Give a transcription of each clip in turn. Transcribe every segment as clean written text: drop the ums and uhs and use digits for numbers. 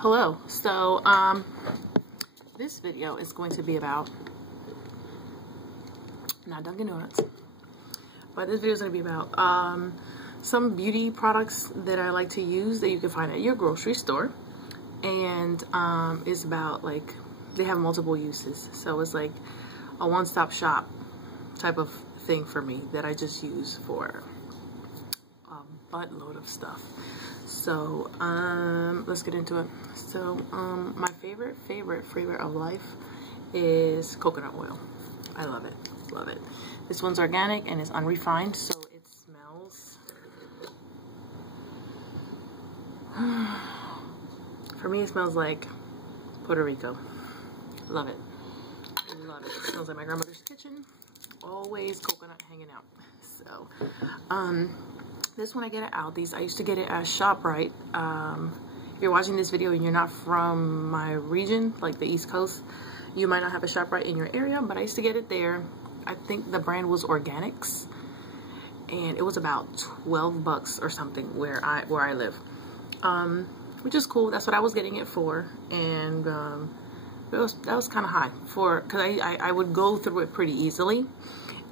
Hello. So this video is going to be about not Dunkin' Donuts, but this video is going to be about some beauty products that I like to use that you can find at your grocery store, and it's about, like, they have multiple uses, so it's like a one-stop shop type of thing for me that I just use for a buttload of stuff. So let's get into it. So my favorite of life is coconut oil. I love it, love it. This one's organic and it's unrefined, so it smells, for me it smells like Puerto Rico. Love it, love it. It smells like my grandmother's kitchen. Always coconut hanging out. So this one I get at Aldi's. I used to get it at ShopRite. If you're watching this video and you're not from my region, like the East Coast, you might not have a ShopRite in your area, but I used to get it there. I think the brand was Organics, and it was about 12 bucks or something where I live, which is cool. That's what I was getting it for, and that was kind of high for, because I would go through it pretty easily.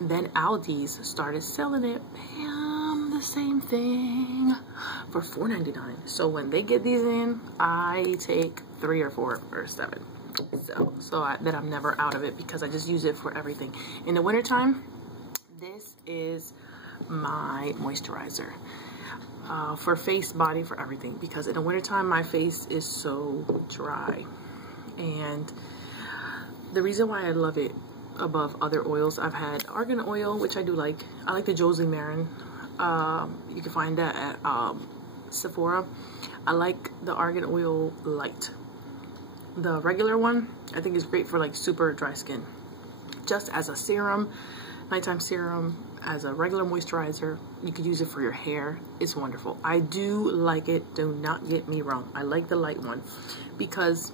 Then Aldi's started selling it, bam, the same thing for $4.99. So when they get these in, I take 3 or 4 or 7. So that I'm never out of it, because I just use it for everything. In the wintertime, this is my moisturizer. For face, body, for everything. Because in the wintertime, my face is so dry. And the reason why I love it above other oils, I've had argan oil, which I do like. I like the Josie Maran. You can find that at Sephora. I like the argan oil light. The regular one, I think, is great for like super dry skin. Just as a serum, nighttime serum, as a regular moisturizer. You could use it for your hair. It's wonderful. I do like it. Do not get me wrong. I like the light one because,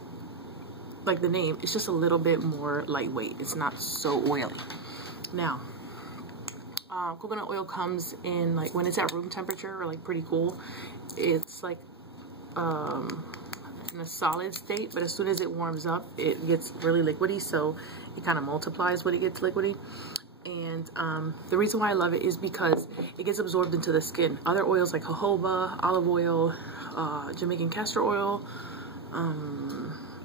like the name, it's just a little bit more lightweight. It's not so oily. Now, coconut oil comes in, like, when it's at room temperature, or like pretty cool, it's like in a solid state, but as soon as it warms up, it gets really liquidy, so it kind of multiplies when it gets liquidy. And the reason why I love it is because it gets absorbed into the skin. Other oils like jojoba, olive oil, Jamaican castor oil,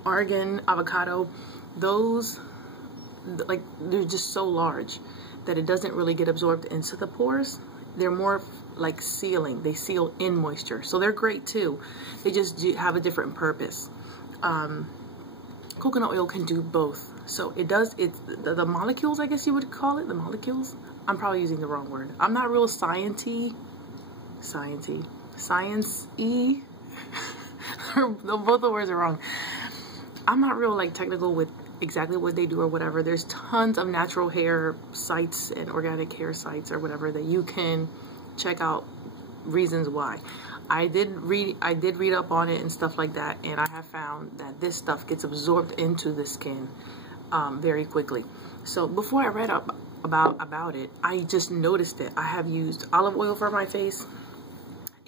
argan, avocado, those, like, they're just so large that it doesn't really get absorbed into the pores. They're more like sealing. They seal in moisture, so they're great too. They just have a different purpose. Coconut oil can do both, so it does. It's the molecules, I guess you would call it, the molecules. I'm probably using the wrong word. I'm not real science-y. Both the words are wrong. I'm not real, like, technical with exactly what they do or whatever. There's tons of natural hair sites and organic hair sites or whatever that you can check out reasons why. I did read up on it and stuff like that, and I have found that this stuff gets absorbed into the skin very quickly. So before I read up about it, I just noticed it. I have used olive oil for my face,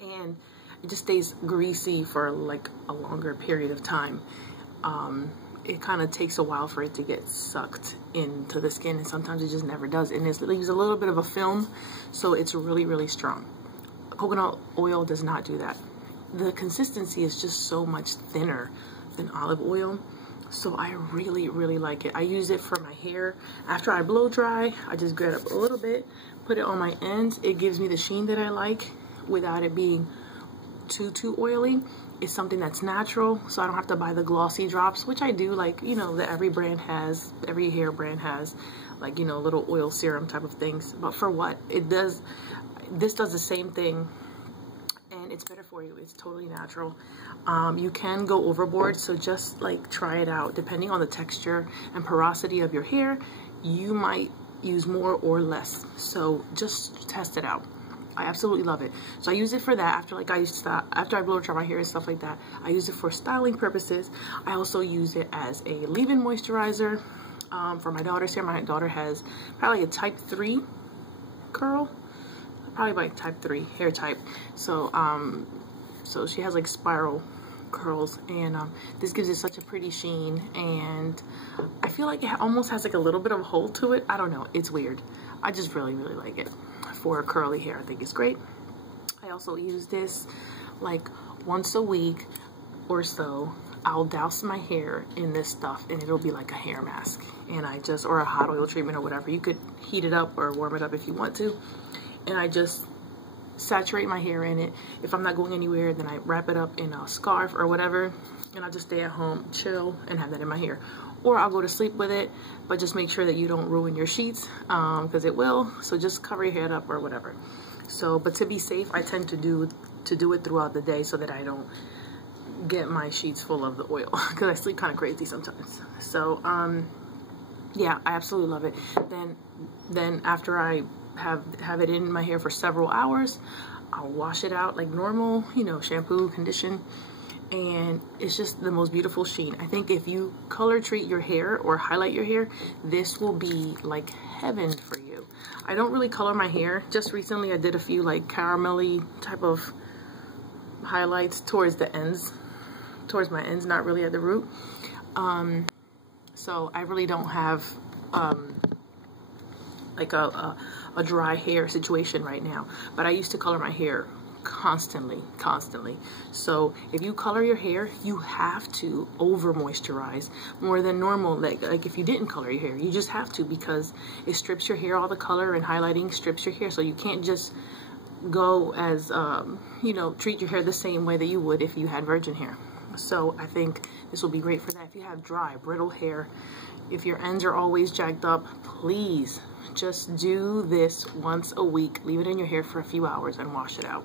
and it just stays greasy for like a longer period of time. It kind of takes a while for it to get sucked into the skin, and sometimes it just never does, and it leaves a little bit of a film, so it's really strong. Coconut oil does not do that. The consistency is just so much thinner than olive oil, so I really like it. I use it for my hair. After I blow dry, I just grab up a little bit, put it on my ends. It gives me the sheen that I like without it being too oily. It's something that's natural, so I don't have to buy the glossy drops, which I do, like, you know, that every brand has, every hair brand has, like, you know, little oil serum type of things. But for what it does, this does the same thing, and it's better for you. It's totally natural. You can go overboard, so just like try it out. Depending on the texture and porosity of your hair, you might use more or less. So just test it out. I absolutely love it. So I use it for that. After I blow dry my hair and stuff like that, I use it for styling purposes. I also use it as a leave-in moisturizer for my daughter's hair. My daughter has probably a type 3 curl, probably by type 3 hair type. So so she has like spiral curls, and this gives it such a pretty sheen, and I feel like it almost has like a little bit of a hold to it. I don't know, it's weird. I just really like it for curly hair. I think it's great. I also use this like once a week or so. I'll douse my hair in this stuff and it'll be like a hair mask, and I just, or a hot oil treatment or whatever. You could heat it up or warm it up if you want to, and I just saturate my hair in it. If I'm not going anywhere, then I wrap it up in a scarf or whatever, and I'll just stay at home, chill, and have that in my hair. Or I'll go to sleep with it, but just make sure that you don't ruin your sheets, because it will. So just cover your head up or whatever. So, but to be safe, I tend to do it throughout the day so that I don't get my sheets full of the oil, because I sleep kind of crazy sometimes. So yeah, I absolutely love it. Then after I have it in my hair for several hours, I'll wash it out like normal, you know, shampoo, condition, and it's just the most beautiful sheen. I think if you color treat your hair or highlight your hair, this will be like heaven for you. I don't really color my hair. Just recently I did a few like caramelly type of highlights towards the ends, towards my ends, not really at the root. So I really don't have like a dry hair situation right now, but I used to color my hair constantly. So if you color your hair, you have to over moisturize more than normal. Like if you didn't color your hair, you just have to, because it strips your hair, all the color and highlighting strips your hair. So you can't just go as you know, treat your hair the same way that you would if you had virgin hair. So I think this will be great for that. If you have dry, brittle hair, if your ends are always jacked up, please just do this once a week. Leave it in your hair for a few hours and wash it out.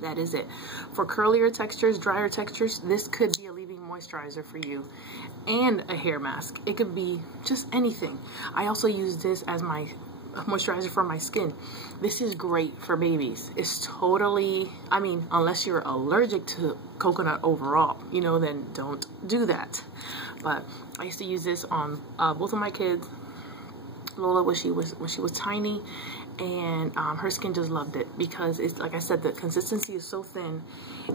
That is it. For curlier textures, drier textures, this could be a leave-in moisturizer for you, and a hair mask. It could be just anything. I also use this as my moisturizer for my skin. This is great for babies. It's totally, I mean, unless you're allergic to coconut overall, you know, then don't do that. But I used to use this on both of my kids. Lola, when she was tiny, and her skin just loved it, because it's, like I said, the consistency is so thin.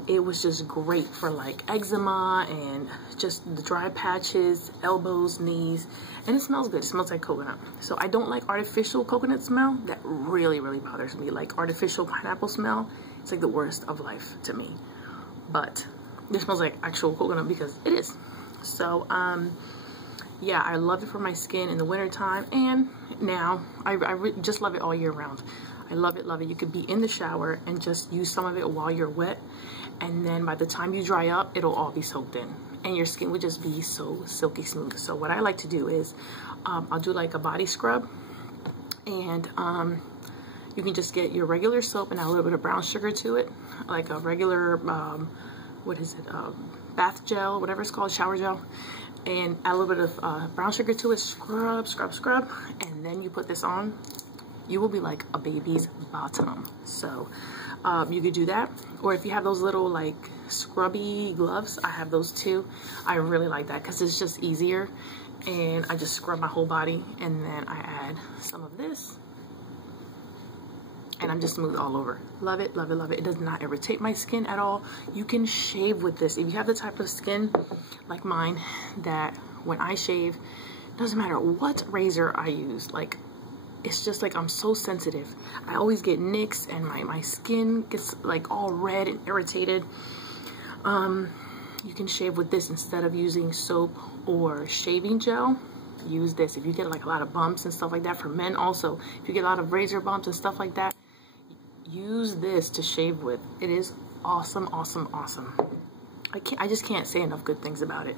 It was just great for like eczema and just the dry patches, elbows, knees, and it smells good. It smells like coconut. So I don't like artificial coconut smell. That really bothers me. Like artificial pineapple smell, it's like the worst of life to me. But this smells like actual coconut, because it is. So yeah, I love it for my skin in the winter time, and now I just love it all year round. I love it. You could be in the shower and just use some of it while you're wet, and then by the time you dry up, it'll all be soaked in, and your skin would just be so silky smooth. So what I like to do is I'll do like a body scrub, and you can just get your regular soap and add a little bit of brown sugar to it, like a regular what is it, bath gel, whatever it's called, shower gel, and add a little bit of brown sugar to it. Scrub, and then you put this on. You will be like a baby's bottom. So you could do that, or if you have those little like scrubby gloves, I have those too. I really like that because it's just easier, and I just scrub my whole body, and then I add some of this, and I'm just smooth all over. Love it. It does not irritate my skin at all. You can shave with this if you have the type of skin like mine that when I shave, doesn't matter what razor I use, like it's just like I'm so sensitive. I always get nicks, and my skin gets like all red and irritated. You can shave with this instead of using soap or shaving gel. Use this if you get like a lot of bumps and stuff like that. For men also, if you get a lot of razor bumps and stuff like that, use this to shave with. It is awesome. I just can't say enough good things about it.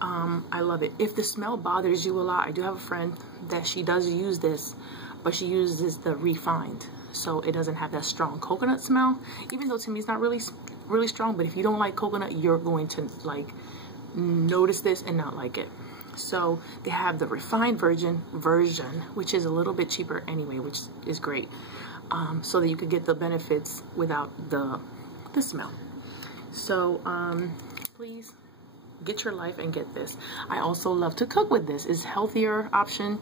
I love it. If the smell bothers you a lot, I do have a friend that she does use this, but she uses the refined, so it doesn't have that strong coconut smell, even though to me it's not really strong. But if you don't like coconut, you're going to like notice this and not like it. So they have the refined version, which is a little bit cheaper anyway, which is great, so that you could get the benefits without the smell. So please get your life and get this. I also love to cook with this. It's a healthier option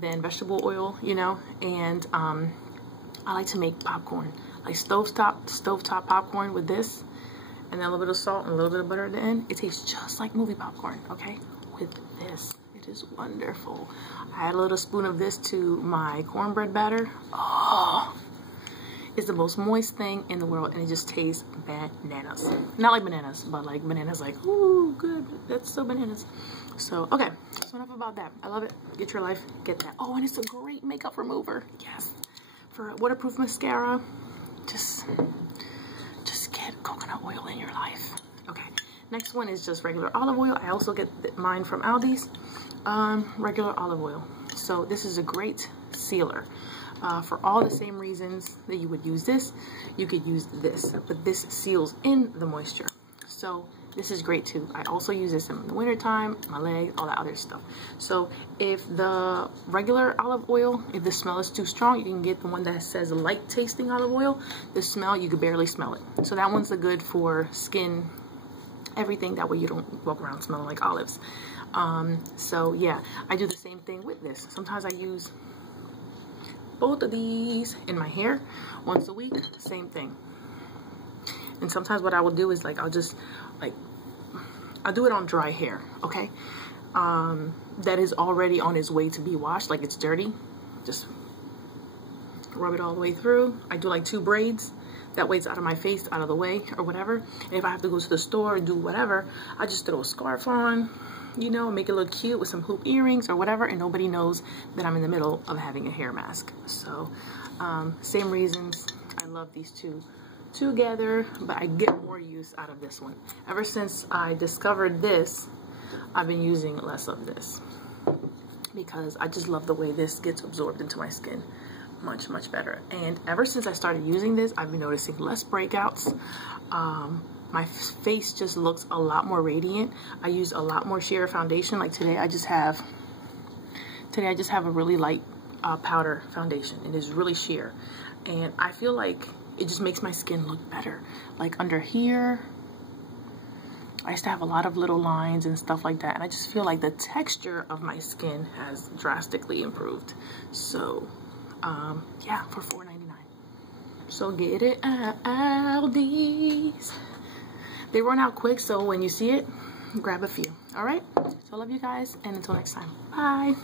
than vegetable oil, you know, and I like to make popcorn, like stovetop popcorn with this, and then a little bit of salt and a little bit of butter at the end. It tastes just like movie popcorn, okay? With this, it is wonderful. I add a little spoon of this to my cornbread batter. Oh, it's the most moist thing in the world, and it just tastes bananas. Not like bananas, but like bananas, like, ooh, good. That's so bananas. So, okay, so enough about that. I love it. Get your life, get that. Oh, and it's a great makeup remover. Yes. For waterproof mascara, just get coconut oil in your life. Okay, next one is just regular olive oil. I also get mine from Aldi's, regular olive oil. So this is a great sealer. For all the same reasons that you would use this, you could use this, but this seals in the moisture. So this is great too. I also use this in the winter time, my legs, all that other stuff. So if the regular olive oil, if the smell is too strong, you can get the one that says light tasting olive oil. The smell, you could barely smell it. So that one's the good for skin, everything. That way you don't walk around smelling like olives. So yeah, I do the same thing with this. Sometimes I use both of these in my hair once a week, same thing. And sometimes what I will do is like, I'll do it on dry hair, okay? That is already on its way to be washed, like it's dirty. Just rub it all the way through. I do like 2 braids. That way it's out of my face, out of the way, or whatever. And if I have to go to the store or do whatever, I just throw a scarf on, you know, make it look cute with some hoop earrings or whatever, and nobody knows that I'm in the middle of having a hair mask. So, same reasons. I love these two together, but I get more use out of this one. Ever since I discovered this, I've been using less of this because I just love the way this gets absorbed into my skin much, much better. And ever since I started using this, I've been noticing less breakouts. My face just looks a lot more radiant. I use a lot more sheer foundation. Like today I just have a really light powder foundation. It is really sheer, and I feel like it just makes my skin look better. Like under here, I used to have a lot of little lines and stuff like that, and I just feel like the texture of my skin has drastically improved. So yeah, for $4.99. So get it at Aldi's. They run out quick, so when you see it, grab a few. All right, so I love you guys, and until next time, bye.